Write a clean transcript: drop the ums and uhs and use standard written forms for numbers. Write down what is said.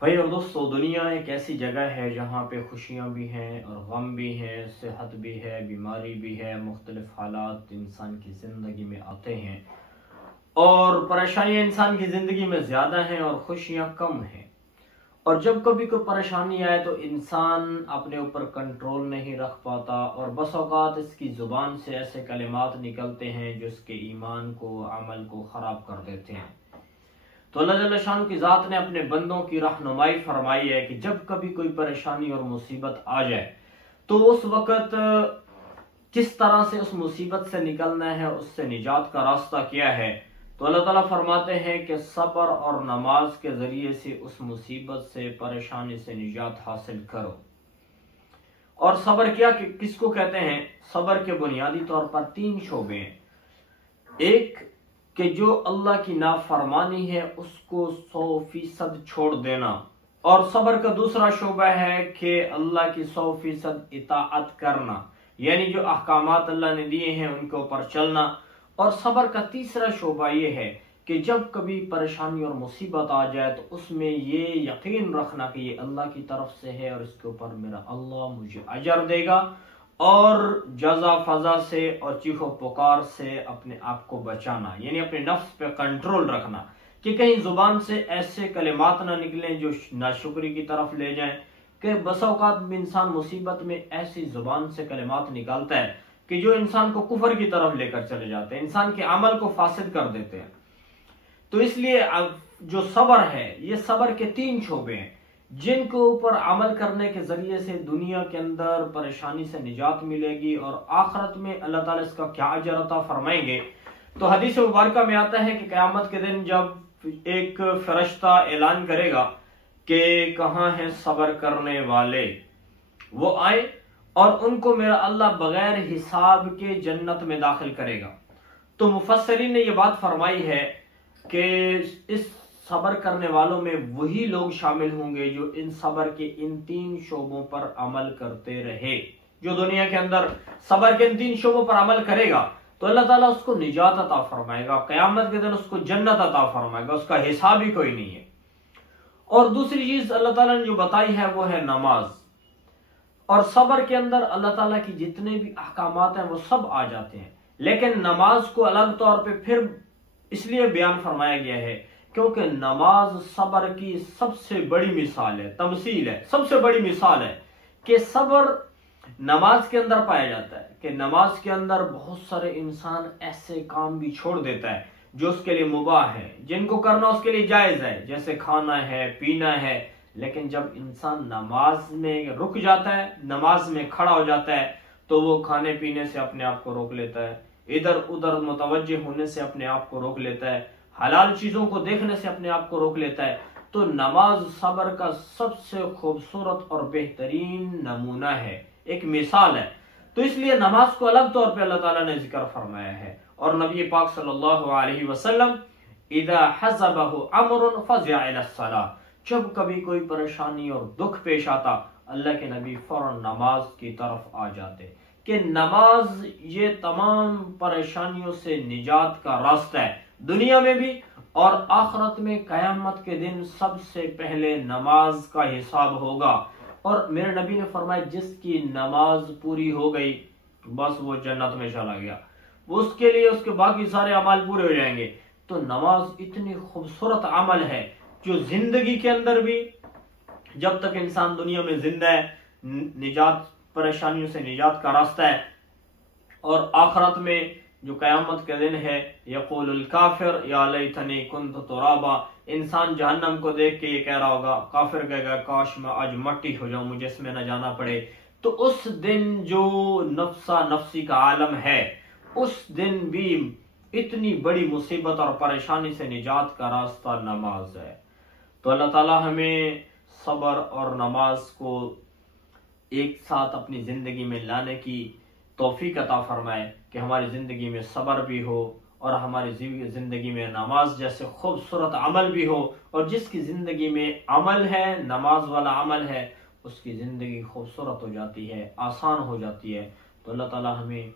بھائی اور دوستو، دنیا ایک ایسی جگہ ہے جہاں پہ خوشیاں بھی ہیں اور غم بھی ہیں، صحت بھی ہے، بیماری بھی ہے، مختلف حالات انسان کی زندگی میں آتے ہیں اور پریشانیاں انسان کی زندگی میں زیادہ ہیں اور خوشیاں کم ہیں۔ اور جب کبھی کوئی پریشانی آئے تو انسان اپنے اوپر کنٹرول نہیں رکھ پاتا اور بس اوقات اس کی زبان سے ایسے کلمات نکلتے ہیں جو اس کے ایمان کو، عمل کو خراب کر دیتے ہیں۔ تو اللہ جل شان کی ذات نے اپنے بندوں کی رہنمائی فرمائی ہے کہ جب کبھی کوئی پریشانی اور مصیبت آ جائے تو اس وقت کس طرح سے اس مصیبت سے نکلنا ہے، اس سے نجات کا راستہ کیا ہے۔ تو اللہ تعالیٰ فرماتے ہیں کہ صبر اور نماز کے ذریعے سے اس مصیبت سے، پریشانی سے نجات حاصل کرو۔ اور صبر کیا کس کو کہتے ہیں؟ صبر کے بنیادی طور پر 3 شعبے ہیں۔ ایک کہ جو اللہ کی نافرمانی ہے اس کو 100% چھوڑ دینا، اور صبر کا دوسرا شعبہ ہے کہ اللہ کی 100% اطاعت کرنا، یعنی جو احکامات اللہ نے دیے ہیں ان کے اوپر چلنا۔ اور صبر کا تیسرا شعبہ یہ ہے کہ جب کبھی پریشانی اور مصیبت آ جائے تو اس میں یہ یقین رکھنا کہ یہ اللہ کی طرف سے ہے اور اس کے اوپر میرا اللہ مجھے اجر دے گا، اور جزا فضا سے اور چیخ و پکار سے اپنے آپ کو بچانا، یعنی اپنے نفس پہ کنٹرول رکھنا کہ کہیں زبان سے ایسے کلمات نہ نکلیں جو ناشکری کی طرف لے جائیں۔ کہ بس اوقات انسان مصیبت میں ایسی زبان سے کلمات نکالتا ہے کہ جو انسان کو کفر کی طرف لے کر چلے جاتے ہیں، انسان کے عمل کو فاسد کر دیتے ہیں۔ تو اس لیے جو صبر ہے، یہ صبر کے 3 شعبے ہیں جن کے اوپر عمل کرنے کے ذریعے سے دنیا کے اندر پریشانی سے نجات ملے گی اور آخرت میں اللہ تعالیٰ اس کا کیا اجر عطا فرمائیں گے۔ تو حدیث مبارکہ میں آتا ہے کہ قیامت کے دن جب ایک فرشتہ اعلان کرے گا کہ کہاں ہیں صبر کرنے والے، وہ آئے اور ان کو میرا اللہ بغیر حساب کے جنت میں داخل کرے گا۔ تو مفسرین نے یہ بات فرمائی ہے کہ اس صبر کرنے والوں میں وہی لوگ شامل ہوں گے جو ان صبر کے ان 3 شعبوں پر عمل کرتے رہے۔ جو دنیا کے اندر صبر کے ان 3 شعبوں پر عمل کرے گا تو اللہ تعالیٰ اس کو نجات عطا فرمائے گا، قیامت کے دن اس کو جنت عطا فرمائے گا، اس کا حساب ہی کوئی نہیں ہے۔ اور دوسری چیز اللہ تعالیٰ نے جو بتائی ہے وہ ہے نماز۔ اور صبر کے اندر اللہ تعالیٰ کی جتنے بھی احکامات ہیں وہ سب آ جاتے ہیں، لیکن نماز کو الگ طور پہ پھر اس لیے بیان فرمایا گیا ہے کیونکہ نماز صبر کی سب سے بڑی مثال ہے، تمثیل ہے، سب سے بڑی مثال ہے کہ صبر نماز کے اندر پایا جاتا ہے۔ کہ نماز کے اندر بہت سارے انسان ایسے کام بھی چھوڑ دیتا ہے جو اس کے لیے مباح ہے، جن کو کرنا اس کے لیے جائز ہے، جیسے کھانا ہے، پینا ہے، لیکن جب انسان نماز میں رک جاتا ہے، نماز میں کھڑا ہو جاتا ہے تو وہ کھانے پینے سے اپنے آپ کو روک لیتا ہے، ادھر ادھر متوجہ ہونے سے اپنے آپ کو روک لیتا ہے، حلال چیزوں کو دیکھنے سے اپنے آپ کو روک لیتا ہے۔ تو نماز صبر کا سب سے خوبصورت اور بہترین نمونہ ہے، ایک مثال ہے۔ تو اس لیے نماز کو الگ طور پہ اللہ تعالیٰ نے ذکر فرمایا ہے، اور نبی پاک صلی اللہ علیہ وسلم اذا حزبہ امر فزع الی الصلاۃ، جب کبھی کوئی پریشانی اور دکھ پیش آتا اللہ کے نبی فوراً نماز کی طرف آ جاتے کہ نماز یہ تمام پریشانیوں سے نجات کا راستہ ہے، دنیا میں بھی اور آخرت میں قیامت کے دن سب سے پہلے نماز کا حساب ہوگا۔ اور میرے نبی نے فرمایا جس کی نماز پوری ہو گئی بس وہ جنت میں چلا گیا، وہ اس کے لیے اس کے باقی سارے اعمال پورے ہو جائیں گے۔ تو نماز اتنی خوبصورت عمل ہے جو زندگی کے اندر بھی جب تک انسان دنیا میں زندہ ہے نجات، پریشانیوں سے نجات کا راستہ ہے، اور آخرت میں جو قیامت کے دن ہے یقول الکافر یا لیتنی کنت ترابا، انسان جہنم کو دیکھ کے یہ کہہ رہا ہوگا، کافر کہے گا کاش میں آج مٹی ہو جاؤں، مجھے اس میں نہ جانا پڑے۔ تو اس دن جو نفسا نفسی کا عالم ہے، اس دن بھی اتنی بڑی مصیبت اور پریشانی سے نجات کا راستہ نماز ہے۔ تو اللہ تعالیٰ ہمیں صبر اور نماز کو ایک ساتھ اپنی زندگی میں لانے کی توفیق عطا فرمائے کہ ہماری زندگی میں صبر بھی ہو اور ہماری زندگی میں نماز جیسے خوبصورت عمل بھی ہو، اور جس کی زندگی میں عمل ہے، نماز والا عمل ہے، اس کی زندگی خوبصورت ہو جاتی ہے، آسان ہو جاتی ہے۔ تو اللہ تعالیٰ ہمیں